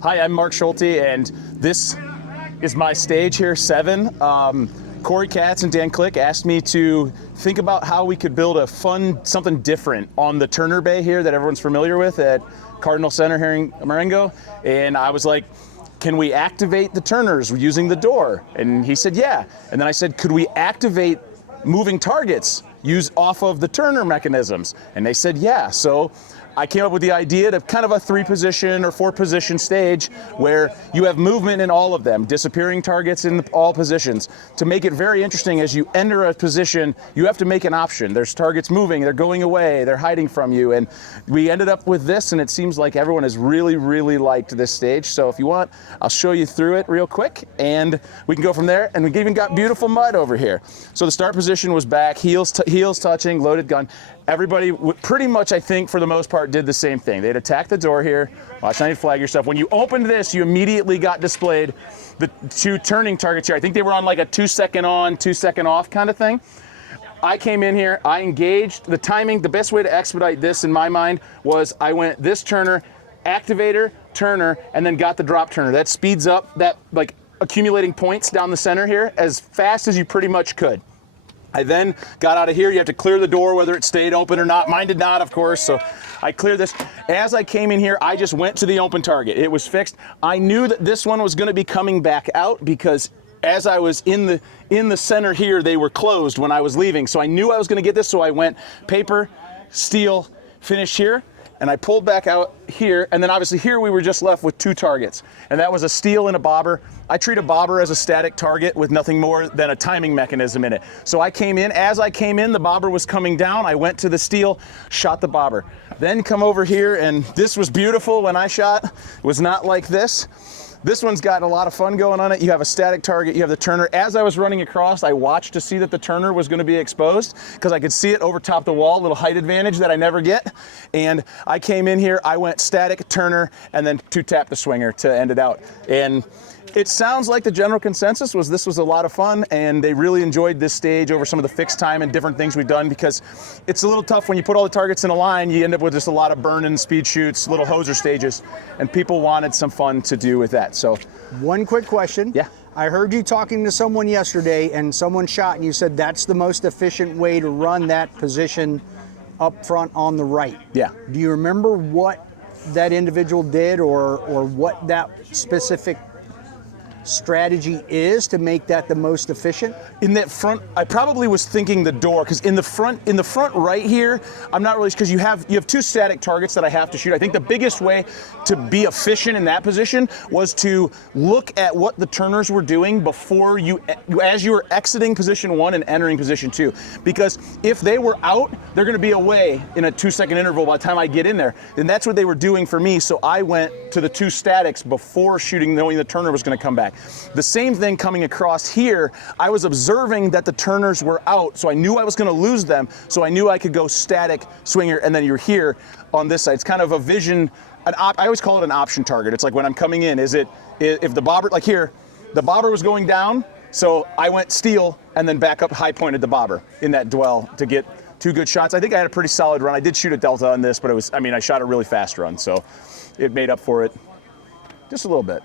Hi, I'm Marc Schulte, and this is my stage here, 7. Corey Katz and Dan Click asked me to think about how we could build a fun, something different on the Turner Bay here that everyone's familiar with at Cardinal Center here in Marengo. And I was like, can we activate the Turners using the door? And he said, yeah. And then I said, could we activate moving targets use off of the Turner mechanisms? And they said, yeah. So I came up with the idea of kind of a 3-position or 4-position stage where you have movement in all of them, disappearing targets in all positions. To make it very interesting, as you enter a position, you have to make an option. There's targets moving, they're going away, they're hiding from you. And we ended up with this, and it seems like everyone has really, really liked this stage. So if you want, I'll show you through it real quick, and we can go from there. And we even got beautiful mud over here. So the start position was back, heels touching, loaded gun. Everybody pretty much, I think, for the most part, did the same thing. They'd attack the door here. Watch, I need to flag yourself. When you opened this, you immediately got displayed the 2 turning targets here. I think they were on like a 2-second on, 2-second off kind of thing. I came in here, I engaged. The timing, the best way to expedite this in my mind was I went this Turner, activator, Turner, and then got the drop Turner. That speeds up that like accumulating points down the center here as fast as you pretty much could. I then got out of here. You have to clear the door whether it stayed open or not. Mine did not, of course, so I cleared this. As I came in here, I just went to the open target. It was fixed. I knew that this one was going to be coming back out because as I was in the center here, they were closed when I was leaving. So I knew I was going to get this, so I went paper, steel, finish here. And I pulled back out here, and then obviously here we were just left with 2 targets. And that was a steel and a bobber. I treat a bobber as a static target with nothing more than a timing mechanism in it. So I came in, as I came in, the bobber was coming down. I went to the steel, shot the bobber. Then come over here, and this was beautiful when I shot. It was not like this. This one's got a lot of fun going on it. You have a static target, you have the Turner. As I was running across, I watched to see that the Turner was going to be exposed because I could see it over top the wall, a little height advantage that I never get. And I came in here, I went static, Turner, and then 2-tap the swinger to end it out. And it sounds like the general consensus was this was a lot of fun, and they really enjoyed this stage over some of the fixed time and different things we've done because it's a little tough when you put all the targets in a line, you end up with just a lot of burn-in, speed shoots, little hoser stages, and people wanted some fun to do with that. So, one quick question. Yeah. I heard you talking to someone yesterday, and someone shot, and you said that's the most efficient way to run that position up front on the right. Yeah. Do you remember what that individual did or what that specific strategy is to make that the most efficient? In that front, I probably was thinking the door, because in the front right here, I'm not really, because you have 2 static targets that I have to shoot. I think the biggest way to be efficient in that position was to look at what the Turners were doing before as you were exiting position 1 and entering position 2. Because if they were out, they're going to be away in a 2-second interval by the time I get in there. And that's what they were doing for me, so I went to the 2 statics before shooting, knowing the Turner was going to come back. The same thing coming across here, I was observing that the Turners were out, so I knew I was going to lose them, so I knew I could go static, swinger, and then you're here on this side. It's kind of a vision, I always call it an option target. It's like when I'm coming in, if the bobber, like here, the bobber was going down, so I went steel and then back up high pointed the bobber in that dwell to get 2 good shots. I think I had a pretty solid run. I did shoot a delta on this, but I shot a really fast run, so it made up for it just a little bit.